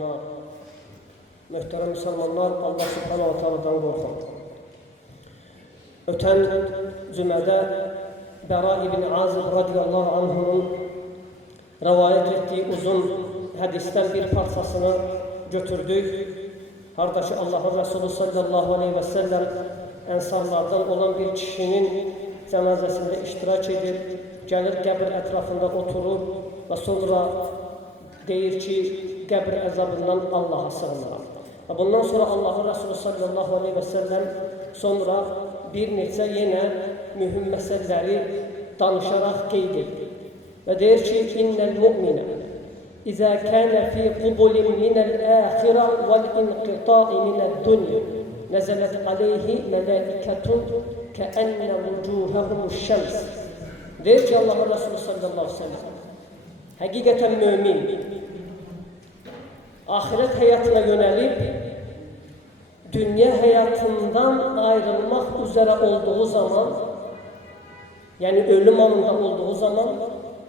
النار. Möhtərəm müsəlmanlar, Allah subhanahu wa ta'aladan qorxun. Ötən cümədə Bəra ibn Azib radiyallahu anhunun rəvayət etdiyi uzun hədisdən bir parçasını götürdük. Harda ki Allah'ın Resulü sallallahu aleyhi ve sellem ensarlardan olan bir kişinin cənazəsində iştirak edir, gəlir qəbir ətrafında oturur və sonra deyir ki, qəbir əzabından Allah'a sığınıram. Bundan sonra Allah'ın Resulü sallallahu aleyhi ve sellem sonra bir neçə yenə mühüm məsələləri danışaraq qeyd edir. Və deyir ki, innəl mu'minə İzə kənə fi qubulin minəl-əxirə vəl-inqita'i minəd-dünya nəzələt aleyhi mələikətun kəənnə vücuhəhumuş-şəms. Deyir ki, Allah'ın Resulü sallallahu aleyhi ve sellem həqiqətən mümin ahirət həyatına yönəlib dünya həyatından ayrılmaq üzere olduğu zaman, yani ölüm anında olduğu zaman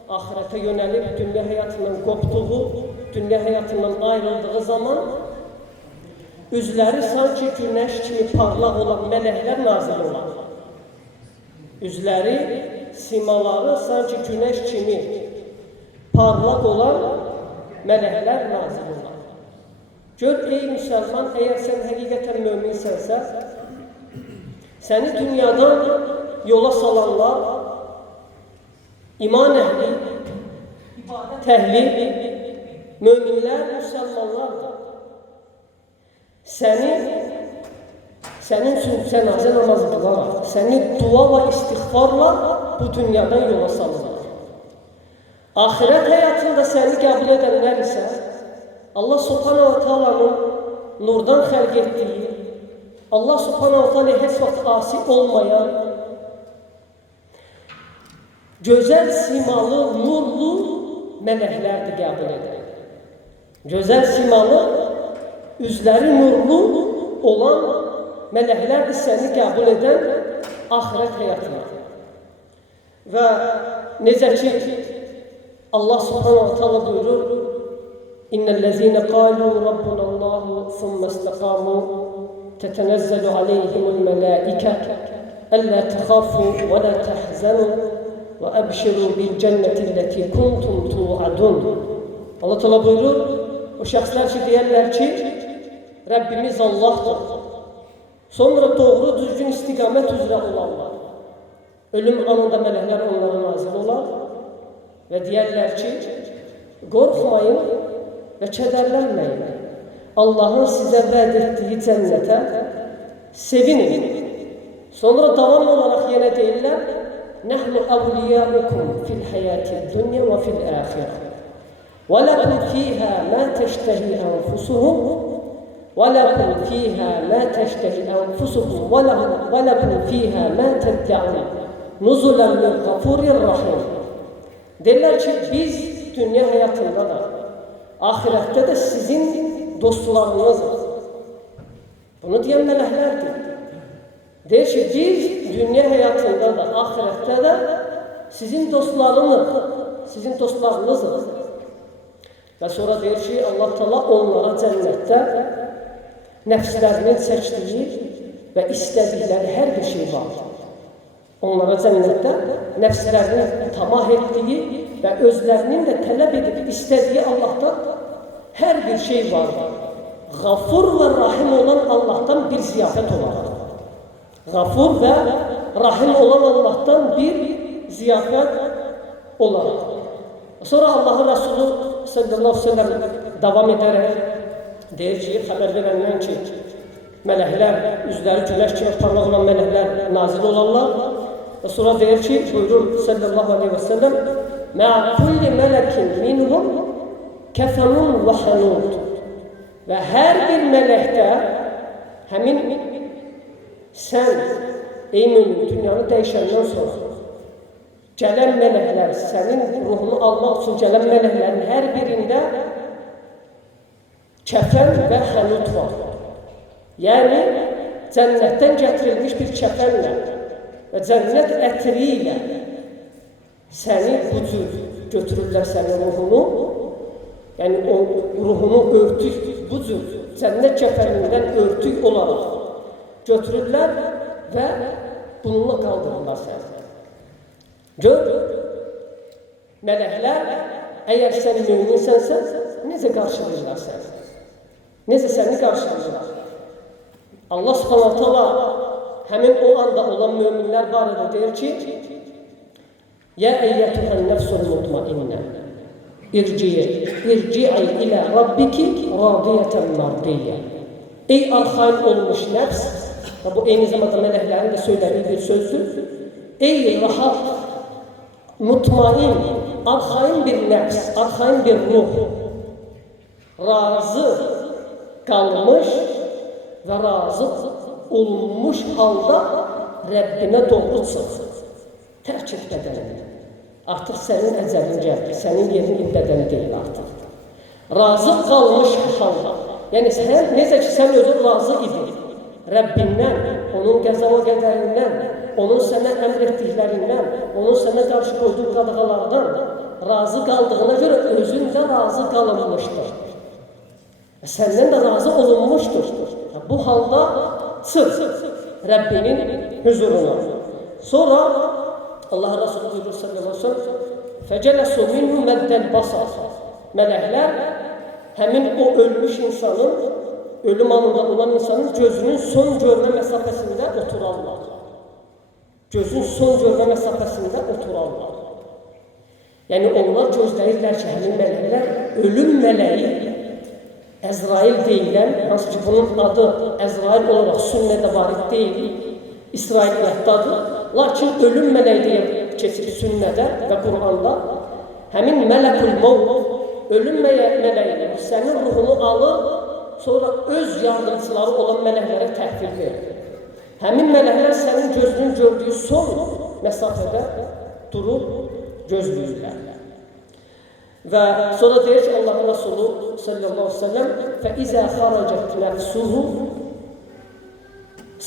ahirete yönelip dünya hayatından koptuğu, dünya hayatından ayrıldığı zaman üzleri sanki güneş kimi parlak olan melekler nazil olan. Üzleri, simaları sanki güneş kimi parlak olan melekler nazil olan. Gör ey Müslüman, eğer sen hakikaten müminsənsə, seni dünyadan yola salanlar, iman ehli, ibadət ehli, müminler, Müslümanlardır. Senin üçün cənazə namazı qılaraq, seni dua ve istiğfarla bu dünyadan yola salırlar. Ahiret hayatında seni qəbul edənlər isə Allah subhanahu wa ta'ala'nın nurdan xəlq etdiyi, Allah subhanahu wa ta'ala heç vaxt asi olmayan, gözəl simalı, nurlu mələklərdir qəbul edən. Gözəl simalı, üzləri nurlu olan mələklərdir səni qəbul edən ahirət həyatına. Və necə ki Allah subhanahu wa ta'ala buyurur, إن الذين قالوا ربنا الله ثم استقاموا تتنزل عليهم الملائكة ألا تخافوا ولا تحزنوا وأبشروا بالجنة التي كنتم توعدون. Allah Teala buyurur, o şəxslər ki deyərlər ki, Rəbbimiz Allah'tır. Sonra doğru düzgün istiqamət üzrə olanlar. Ölüm anında mələklər onlara nazil olar və deyərlər ki, qorxmayın ve kederlenmeyin. Allah'ın size vəd ettiği cennete sevinin. Sonra devam olarak yine deyirlər, Nəhnu əvliyâukum fil hayâtid dünya ve fil âxirə. Ve lekum fîhâ mâ teştehi enfusuhum ve lekum fîhâ mâ teştehi enfusuhum ve lekum fîhâ mâ tedde'un nuzulen min gafûrir rahim. Derler ki biz dünya hayatında da ahirette de sizin dostlarınızdır. Bunu diyen meleklerdir. Der ki biz dünya hayatında da ahirette de sizin dostlarınızdır. Ve sonra der ki Allah Teala onlara cennette nefslerinin seçtiği ve istedikleri her bir şey var. Onlara cennette nefslerinin tamah ettiği ve özlerinin de talep edip istediği Allah'tan her bir şey var. Gafur ve Rahim olan Allah'tan bir ziyafet olarak. Gafur ve Rahim olan Allah'tan bir ziyafet olarak. Sonra Allah'ın Resulü sallallahu aleyhi ve sellem devam ederek der ki, haber verenden ki melekler, üzleri güneş gibi parlak olan melekler nazil olanlar. Ve sonra der ki, buyurur sallallahu aleyhi ve sellem, مَا كُلِّ مَلَكٍ مِنْهُمْ كَفَنٌ وَحَنُودٌ. Ve her bir melekte hemin sen ey mümin dünyanı değişenden sonra gelen melekler, senin ruhunu almak için gelen meleklerin her birinde kefen ve hanut var. Yani cennetten getirilmiş bir kefenle ve cennet etriyle seni bu cür götürürler senin ruhunu Yəni o ruhunu örtük, bu cür cənnət kəfənindən örtük olaraq götürürlər və bununla qaldırırlar səni. Gör, mələklər əgər sən möminsənsə, necə qarşılayırlar səni? Necə səni qarşılayırlar? Allah subhanahu ta'ala həmin o anda olan möminlər barədə deyir ki, Yə əyyətühən nəfsul mutmainnə İrci'i ilə Rabbiki radiyətən mardiyyə. Ey arxain olmuş nəfs, bu eyni zamanda mələklərin də söylədiyi bir sözdür. Ey rahat, mutmain, arxain bir nəfs, arxain bir ruh, razı qalmış və razı olunmuş halda Rəbbinə doğru çıx. Tərk et bədənini. Artıq sənin əcəlin gəldi, sənin yerin bədəni deyil artıq. Razı qalmış halda, yəni necə ki sən özün razı idin Rəbbindən, onun qəza və qədərindən, onun sənə əmr etdiklərindən, onun sənə qarşı qoyduğu qadağalardan razı qaldığına görə özün də razı qalınmışdır. Səndən də razı olunmuşdur. Bu halda çıx Rəbbinin huzuruna. Sonra Allah Resulü buyurur sallallahu aleyhi ve sellem فَجَلَسُوا مِنْهُ مَدَّ الْبَصَرِ Mələklər həmin o ölmüş insanın, ölüm anında olan insanın gözünün son görmə məsafəsində oturarlar. Gözün son görmə məsafəsində oturarlar. Yəni onlar gözləyirlər ki, həmin mələklər ölüm mələyi Əzrail deyilən, hansı ki bunun adı Əzrail olaraq sünnədə varid deyil, İsrailiyyatdadır. Lakin ölüm mələyi deyə keçir sünnədə və Qur'anda. Həmin mələkul mevt, ölüm mələyi sənin ruhunu alır, sonra öz yardımçıları olan mələklərə təhvil verir. Həmin mələklər sənin gözünün gördüyü son məsafədə durub gözləyirlər. Və sonra deyir ki, Allah'ın Resulü sallallahu aleyhi ve sellem فَإِذَا خَرَجَتْ نَفْسُهُ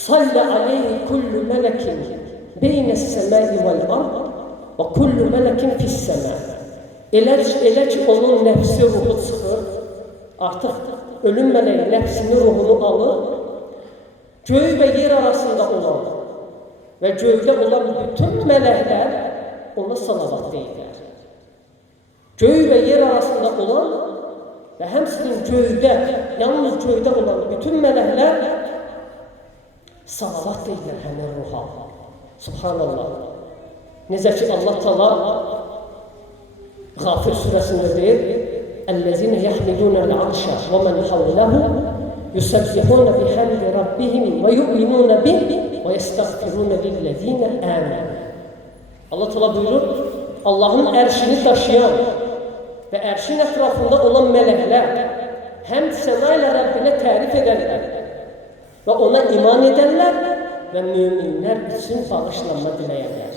صَلَّ عَلَيْهِ كُلُّ مَلَكٍ بَيْنَ السَّمَاءِ وَالْأَرْضِ وَكُلُّ مَلَكٍ فِي السَّمَاءِ Elə ki onun nəfsi ruhu çıxır, artıq ölüm mələyi nəfsini ruhunu alır, göy və yer arasında olan və göydə olan bütün mələklər ona salavat deyirlər. Göy və yer arasında olan və həmçinin göydə, yalnız göydə olan bütün mələklər salavat deyirlər həmin ruha. Subhanallah. Necə ki Allah Taala Ğafir surəsində deyir: "Ellezine yahmilunel arşa ve men havlehu yusabbihuna bihamdi rabbihim ve yu'minuna bihi ve yestağfiruna lillezine amenu." Allah Taala buyurur: Allah'ın ərşini daşıyan və ərşin ətrafında olan mələklər həm səna ilə Rəbbinə tərif edərlər və ona iman edərlər və müminlər üçün bağışlanma diləyərlər.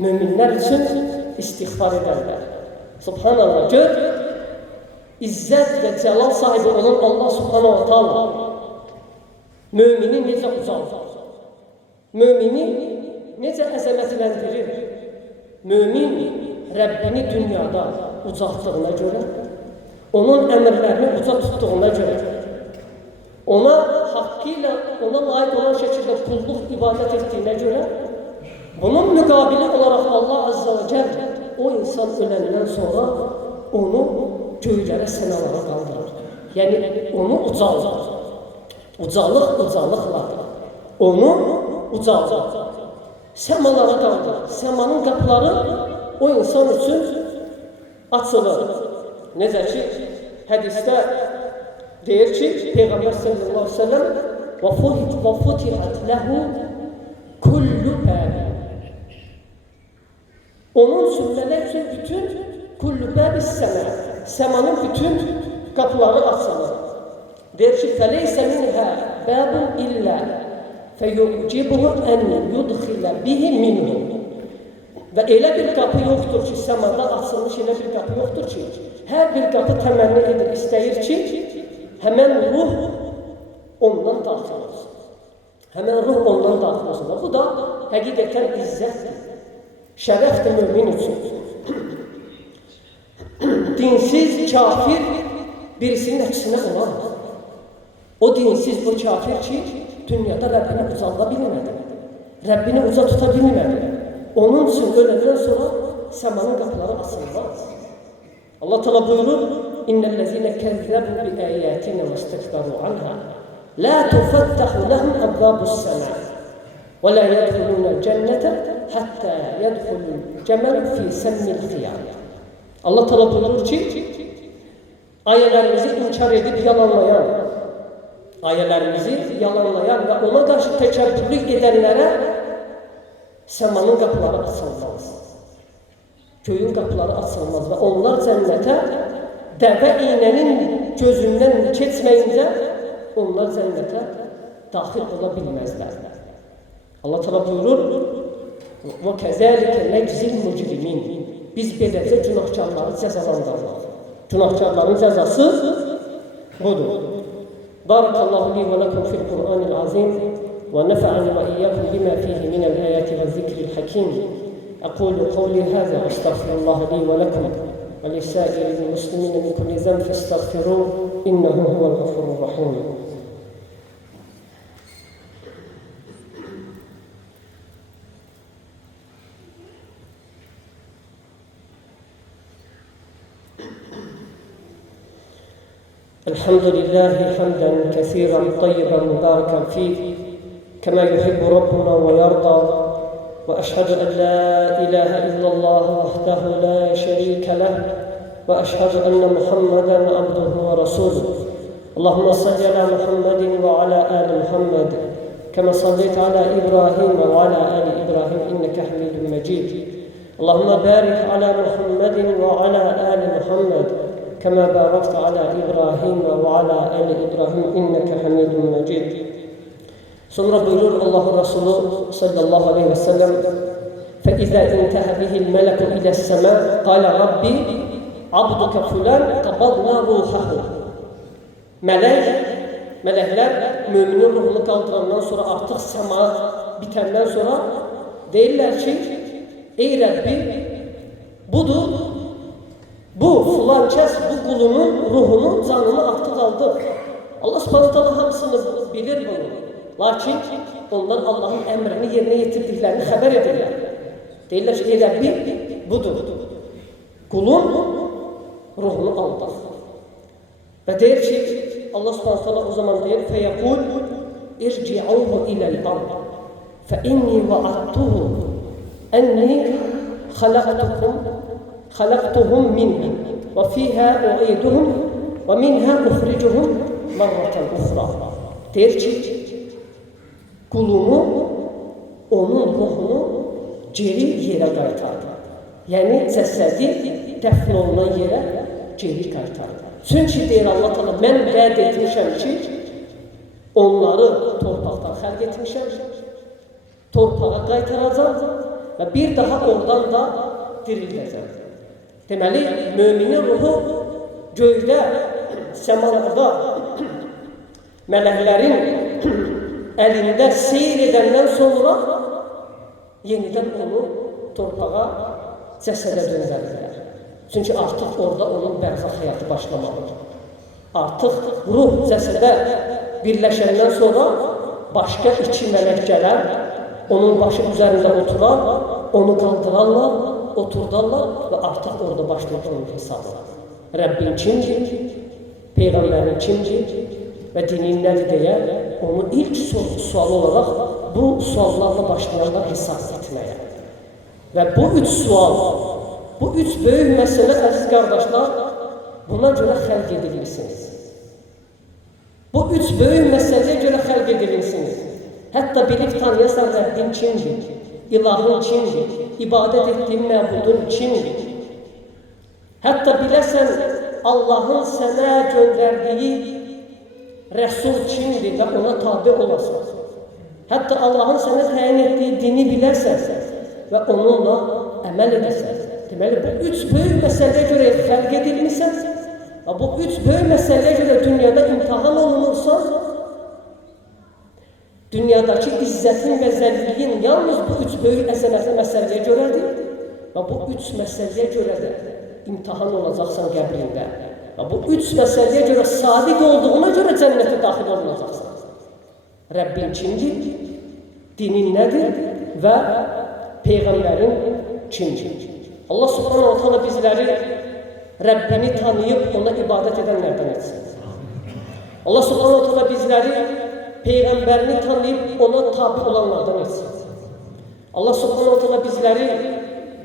Müminlər üçün istiğfar edərlər. Subhanallah, gör, izzət və cəlal sahibi olan Allah subhanahu ta'ala mümini necə ucaldır, mümini necə əzəmətləndirir. Mümin Rəbbini dünyada ucaltdığına görə, onun əmrlərini uca tutduğuna görə, ona haqqı ilə ona layiq olan şəkildə qulluq ibadət etdiyinə görə, bunun müqabili olaraq Allah Azza və Cəlle o insan öləndən sonra onu göylərə, sənalara qaldırır. Yəni onu ucaldır. Ucalıqla onu ucaldır. Səmalara qaldırır. Səmanın qapıları o insan üçün açılır. Necə ki, hədisdə deyir ki, Peyğəmbər sallallahu aleyhi ve sellem وَفُتِحَتْ لَهُ كُلُّ بَابٍ Onun sünneler üçün bütün kullu bâbis semâ, semanın bütün kapıları açılır. Der ki, فَلَيْسَ مِنْهَا بَابٌ إِلَّا فَيُعْجِبُهُ أَنْ يُدْخِلَ بِهِ مِنْهُ Və elə bir qapı yoxdur ki, səmada açılmış elə bir qapı yoxdur ki, hər bir qapı təmənni edir, istəyir ki, həmən ruh ondan daxil olsun. Həmən ruh ondan daxil olsun. Bu da həqiqətən izzətdir. Şərəfdir mümin üçün. dinsiz, kafir birisinin əksinə olamaz. O dinsiz, o kafir ki, dünyada Rəbbini uzalda bilmədi. Rəbbini uza tuta bilmədi. Onun üçün öləndən sonra səmanın qapıları açılmaz. Allah Teala buyurur: "İnnellezine kezzebu bi ayatina ve istekbaru anha la tufattahu lehum abwabus sema ve la yedhulunel cennete hatta yedhulul cemel fi semmil khiyam." Allah Teala buyurur ki, ayələrimizi inkar edib yalanlayan, ayələrimizi yalanlayan və ona qarşı təkəbbürlük edənlərə səmanın qapıları açılmaz. Köyün qapıları açılmaz və onlar cənnətə dəvə iynənin gözündən keçməyincə onlar cənnətə daxil ola bilməzlər. Allah Teala buyurur: "Və kəzəlikə nəczil mücrimin." Biz beləcə günahkarları cəzalandırırıq. Günahkarların cəzası budur. Barakallahu li və lakum fil Qur'anil azim və nefa'ani və iyyakum bima fihi minel ayati ve zikril hakim. Aqulu qawli hadha astaghfirullah li və lakum və lisa'iril muslimin min kulli zam fastaghfiruh innahu huvel gafurur rahim. الحمد لله حمدا كثيرا طيبا مباركا فيه كما يحب ربنا ويرضى وأشهد أن لا إله إلا الله وحده لا شريك له وأشهد أن محمدا عبده ورسوله اللهم صل على محمد وعلى آل محمد كما صليت على إبراهيم وعلى آل إبراهيم إنك حميد مجيد اللهم بارك على محمد وعلى آل محمد كما باركت على إبراهيم وعلى آل إبراهيم إنك حميد مجيد. Sonra buyurur Allah Resulü sallallahu aleyhi ve sellem: فَإِذَا اِنْتَهَ بِهِ الْمَلَكُ إِلَى السَّمَاءِ قَالَ رَبِّ عَبْدُكَ فُلَانْ قَبَضْنَا رُوحَهُ. Melekler müminin ruhunu kaldırandan sonra artık sema bitenden sonra deyirlər ki: Ey Rabbi, budur. Bu filan kəs bu qulunun ruhunu, canını artıq aldı. Allah Subhanahu taala hamısını bilir bunu. Lakin onlar Allahın əmrini yerinə yetirdiklərini xəbər edirlər. Deyirlər ki, ey Rəbbi, budur. Qulun ruhunu aldı. Və deyir ki, Allah Subhanahu taala o zaman deyir: "Feyaqul irci'uhu ila'l ard. Fa inni wa'adtuhu anni خلقتهم منها وفيها أعيدهم ومنها أخرجهم مرة أخرى." Deyir ki, qulumu, onun ruhunu geri yerə qaytardı. Yəni cəsədi dəfn olunan yerə geri qaytardı. Çünki deyir Allah Teala, mən vəd etmişəm ki, onları torpaqdan xəlq etmişəm, torpağa qaytaracam və bir daha oradan da dirildəcəm. Deməli, müminin ruhu göydə, səmalarda, mələklərin əlində seyir edəndən sonra yenidən onu torpağa, cəsədə döndərirlər. Çünki artıq orada onun bərzaq həyatı başlamalıdır. Artıq ruh cəsədə birləşəndən sonra başqa iki mələk gələr, onun başı üzərində oturar, onu qaldırarlar, oturdarlar və artıq orada başlayır onun hesabı. Rəbbin kimdir, Peyğəmbərin kimdir və dinin nədir deyə onu ilk sual olaraq bu suallarla başlayarlar hesab etməyə. Və bu üç sual, bu üç böyük məsələ, əziz qardaşlar, buna görə xəlq edilirsiniz. Bu üç böyük məsələyə görə xəlq edilirsiniz. Hətta bilib tanıyasan Rəbbin kimdir, ilahın kimdir, ibadət etdiyin məbudun kimdir? Hətta biləsən Allahın sənə göndərdiyi Rəsul kimdir və ona tabi olasın. Hətta Allahın sənə təyin etdiyi dini biləsən və onunla əməl edəsən. Deməli, bu üç böyük məsələyə görə xəlq edilmişsən və bu üç böyük məsələyə görə dünyada imtihan olunursan, dünyadakı izzətin və zəlliliyin yalnız bu üç böyük əzəmətli məsələyə görədir və bu üç məsələyə görə də imtihan olacaqsan qəbrində. Bu 3 məsələyə görə sadiq olduğuna görə cənnətə daxil olunacaqsan. Rəbbin kimdir? Dinin nədir? Və Peyğəmbərin kimdir? Allah subhanahu wa ta'ala bizləri Rəbbini tanıyıb ona ibadət edənlərdən etsin. Allah subhanahu wa ta'ala bizləri Peyğəmbərini tanıyıb ona tabi olanlardan etsin. Allah subhanahu wa ta'ala bizləri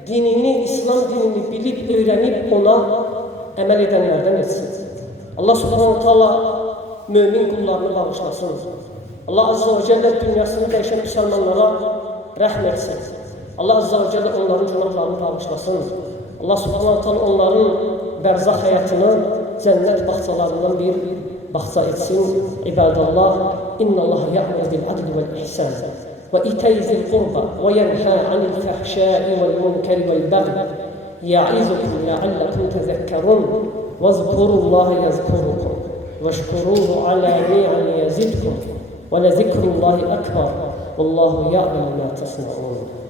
dinini, İslam dinini bilib, öyrənib ona əməl edənlərdən etsin. Allah subhanahu wa ta'ala mömin qullarını bağışlasın. Allah azza və cəllə dünyasını dəyişən müsəlmanlara rəhm etsin. Allah azza və cəllə onların günahlarını bağışlasın. Allah subhanahu wa ta'ala onların bərzaq həyatını cənnət bağçalarından bir bağça etsin. İbadallah, innallah ya'muru bil adli vel ihsan ve ita'i zil qurba ve yenha anil fahşai vel munkari vel baghi ya'izukum la'allakum tezekkerun vezkurullaha yazkurukum veşkuruhu ala ni'an yazidkum ve lezikrullahi akbar vallahu ya'lamu ma tasna'un.